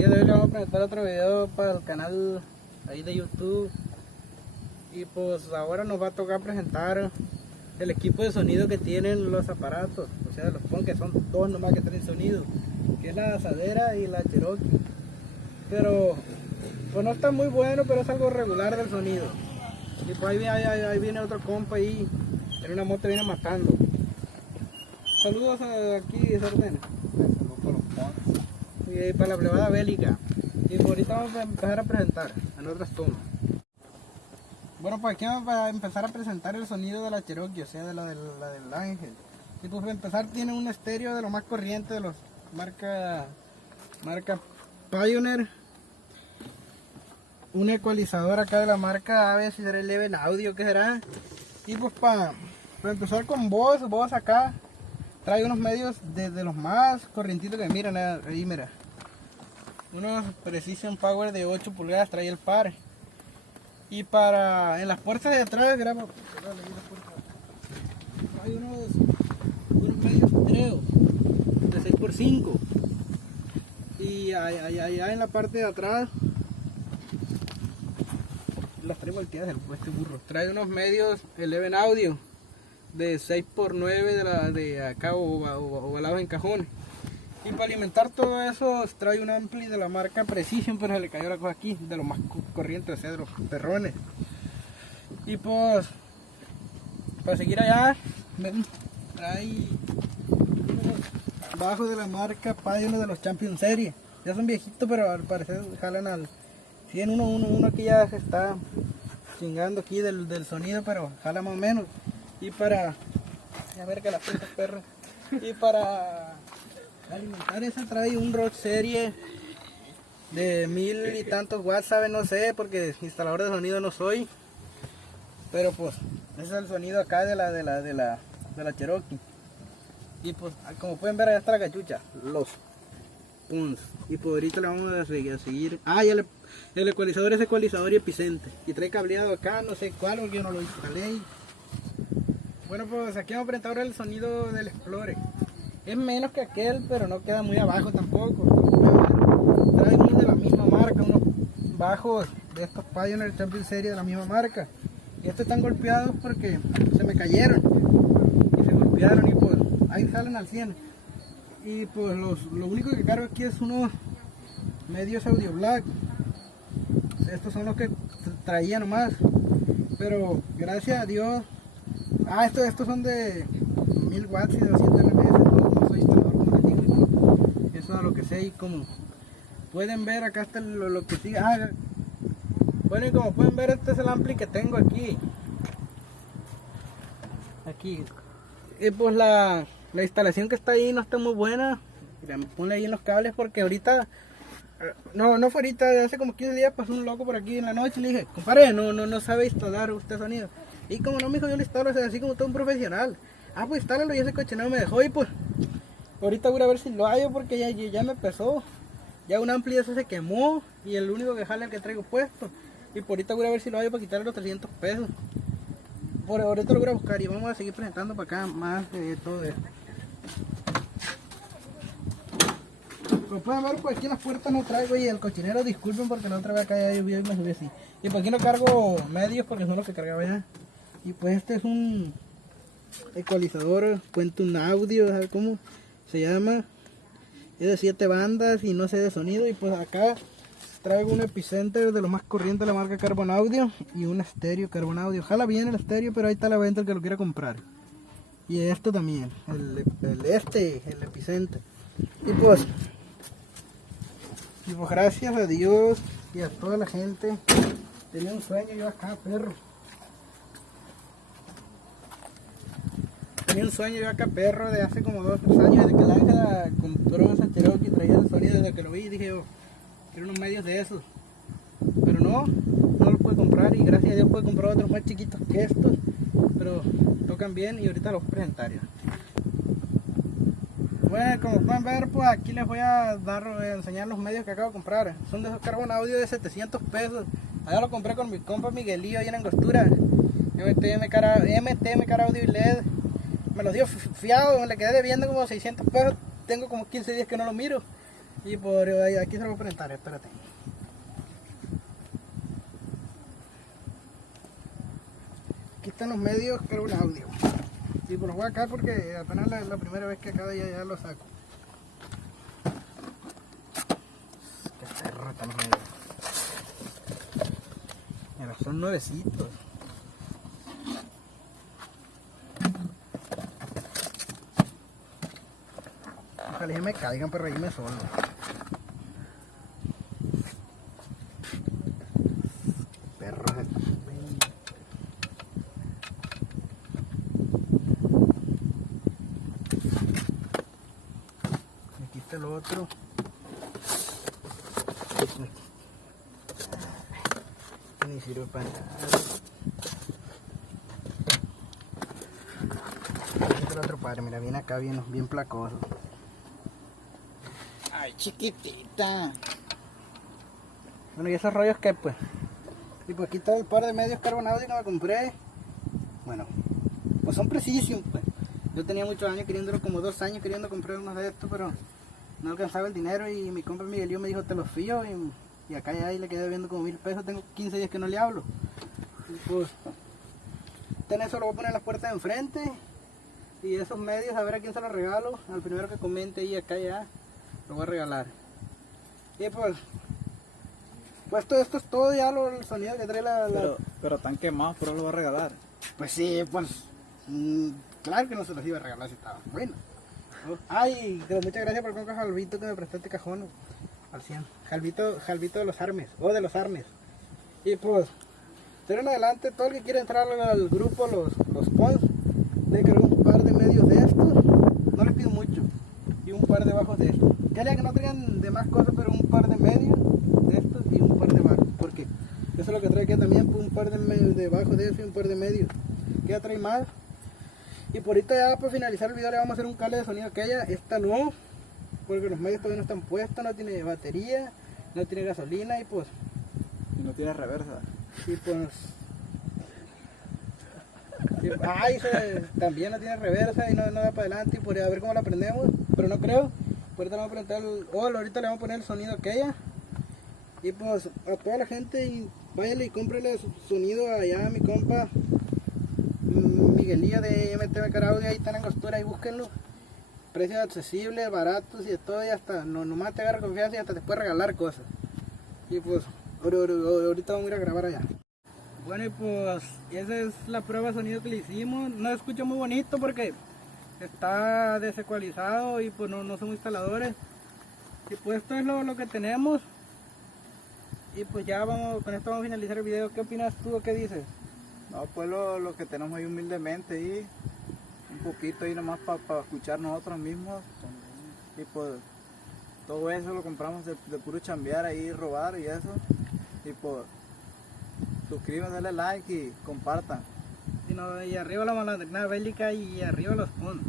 día de hoy le vamos a presentar otro video para el canal ahí de YouTube. Y pues ahora nos va a tocar presentar el equipo de sonido que tienen los aparatos. O sea, los PON, que son dos nomás que tienen sonido, que es la asadera y la Cherokee. Pero pues no está muy bueno, pero es algo regular del sonido. Y pues ahí viene otro compa ahí, en una moto viene matando. Saludos aquí, Sartén. Y para la plebada bélica. Y por ahorita vamos a empezar a presentar en otras tomas. Bueno, pues aquí vamos a empezar a presentar el sonido de la Cherokee, o sea, de la del Ángel. Y pues para empezar tiene un estéreo de lo más corriente de los marca Pioneer. Un ecualizador acá de la marca, a ver si será Eleven Audio, ¿qué será? Y pues para empezar con voz acá, trae unos medios de los más corrientitos que miran ahí, mira. Unos Precision Power de 8 pulgadas, trae el par. Y para en las puertas de atrás, graba, hay unos medios Treo de 6x5. Y allá en la parte de atrás, las trae volteadas este burro. Trae unos medios Eleven Audio de 6x9 de acá ovalados en cajones. Y para alimentar todo eso trae un ampli de la marca Precision, pero se le cayó la cosa aquí, de lo más corriente, o sea, de los perrones. Y pues para seguir allá, ven, trae unos bajos de la marca Pioneer de los Champion Series. Ya son viejitos, pero al parecer jalan al 100. Uno aquí ya se está chingando aquí del sonido, pero jala más o menos. Y para, a ver que la puta perra. Y para alimentar esa trae un Rock Serie de 1000 y tantos watts, ¿sabe? No sé, porque instalador de sonido no soy. Pero pues, ese es el sonido acá de la Cherokee. Y pues, como pueden ver, allá está la cachucha, los PONs. Y pues ahorita le vamos a seguir. Ah, ya el ecualizador es ecualizador y epicente. Y trae cableado acá, no sé cuál, porque yo no lo instalé. Bueno, pues aquí vamos a presentar ahora el sonido del Explorer. Es menos que aquel, pero no queda muy abajo tampoco. Trae unos de la misma marca, unos bajos de estos Pioneer Champion Series de la misma marca. Y estos están golpeados porque se me cayeron. Y se golpearon y pues ahí salen al 100. Y pues lo único que cargo aquí es unos medios Audio Black. Estos son los que traía nomás. Pero gracias a Dios. Ah, estos son de 1000 watts y 200 RMS. No soy instalador como les digo. Eso es lo que sé. Y como pueden ver, acá está lo que sigue. Bueno, y como pueden ver, este es el ampli que tengo aquí. Y pues la instalación que está ahí no está muy buena. Ponle ahí en los cables porque ahorita, no fue ahorita, hace como 15 días pasó un loco por aquí en la noche y le dije, compadre, no sabe instalar usted sonido. Y como no, mijo, yo lo instalo, o sea, así como todo un profesional. Ah, pues instálalo, y ese coche no me dejó. Y pues ahorita voy a ver si lo hallo porque ya me pesó. Ya un ampli de eso se quemó y el único que jala es el que traigo puesto. Y por ahorita voy a ver si lo hallo para quitarle los 300 pesos. Por ahorita lo voy a buscar y vamos a seguir presentando para acá más de todo esto. Como pueden ver, pues aquí en las puertas no traigo, y el cochinero, disculpen porque la otra vez acá ya llovió y me subí así. Y pues aquí no cargo medios porque son los que cargaba ya. Y pues este es un ecualizador, cuenta un audio, ¿sabes cómo se llama? Es de 7 bandas y no sé de sonido. Y pues acá traigo un epicenter de lo más corriente de la marca Carbon Audio y un estéreo Carbon Audio. Jala bien el estéreo, pero ahí está la venta el que lo quiera comprar. Y esto también, el epicenter. Y pues gracias a Dios y a toda la gente. Tenía un sueño yo acá, perro. Tenía un sueño yo acá, perro, de hace como 2 o 3 años, desde que la Ángela compró esa Cherokee, traía el sonido. Desde que lo vi dije yo, quiero unos medios de esos. Pero no lo pude comprar, y gracias a Dios pude comprar otros más chiquitos que estos. Pero tocan bien y ahorita los voy a presentar ya. Bueno, como pueden ver, pues aquí les voy a enseñar los medios que acabo de comprar. Son de esos Carbon Audio de 700 pesos. Allá lo compré con mi compa Miguelillo ahí en Angostura. MTM Cara Audio y LED. Me los dio fiado, me le quedé debiendo como 600 pesos. Tengo como 15 días que no lo miro. Y por ahí, aquí se lo voy a presentar, espérate. Aquí están los medios, pero un audio. Y pues los voy acá porque apenas la primera vez que acá ya lo saco. Qué perro están los medios. Mira, son nuevecitos. Ojalá que me caigan para reírme solo. Perros están. Aquí está el otro. Ni sirve para nada. Aquí está el otro padre, mira, viene acá bien placoso. Ay, chiquitita. Bueno, ¿y esos rollos qué pues? Y pues aquí está el par de medios carbonados que me compré. Bueno, pues son precisos pues. Yo tenía muchos años queriéndolo, como 2 años queriendo comprar unos de estos, pero no alcanzaba el dinero y mi compa Miguelillo me dijo te los fío y acá ya le quedé viendo como 1000 pesos, tengo 15 días que no le hablo. Y pues, eso lo voy a poner en las puertas de enfrente y esos medios a ver a quién se los regalo, al primero que comente y acá ya lo voy a regalar. Y pues todo esto es todo ya el sonido que trae Pero están quemados, pero lo va a regalar. Pues sí, pues claro que no se los iba a regalar si estaban buenos. Ay, pero muchas gracias por el conca Jalvito que me prestó este cajón al 100. Jalvito de los Armes, o de los Armes. Y pues, de ahora en adelante, todo el que quiera entrar al grupo, los Pons, le cargo un par de medios de estos, no les pido mucho, y un par de bajos de estos. Que haría que no traigan de más cosas, pero un par de medios de estos y un par de bajos, porque eso es lo que trae aquí también, pues, un par de bajos de eso y un par de medios. Que ya trae más. Y por ahorita ya para finalizar el video le vamos a hacer un cable de sonido a aquella, esta no, porque los medios todavía no están puestos, no tiene batería, no tiene gasolina y pues... Y no tiene reversa. Y pues... también no tiene reversa y no da para adelante y por a ver cómo la prendemos, pero no creo. Ahorita le vamos a presentar ahorita le vamos a poner el sonido a aquella. Y pues a toda la gente y váyale y cómprele su sonido allá a mi compa Miguelillo de MTV Audio, ahí está en Angostura, ahí búsquenlo. Precios accesibles, baratos y de todo, y hasta nomás te agarra confianza y hasta te puede regalar cosas. Y pues ahorita vamos a ir a grabar allá. Bueno, y pues esa es la prueba de sonido que le hicimos. No escucho muy bonito porque está desecualizado y pues no somos instaladores. Y pues esto es lo que tenemos. Y pues ya con esto vamos a finalizar el video. ¿Qué opinas tú o qué dices? No, pues lo que tenemos ahí humildemente ahí, un poquito ahí nomás para escuchar nosotros mismos. Y pues todo eso lo compramos de puro chambear ahí, robar y eso. Y pues suscríbanse, denle like y compartan. Y arriba la malandrinada bélica y arriba los Pons.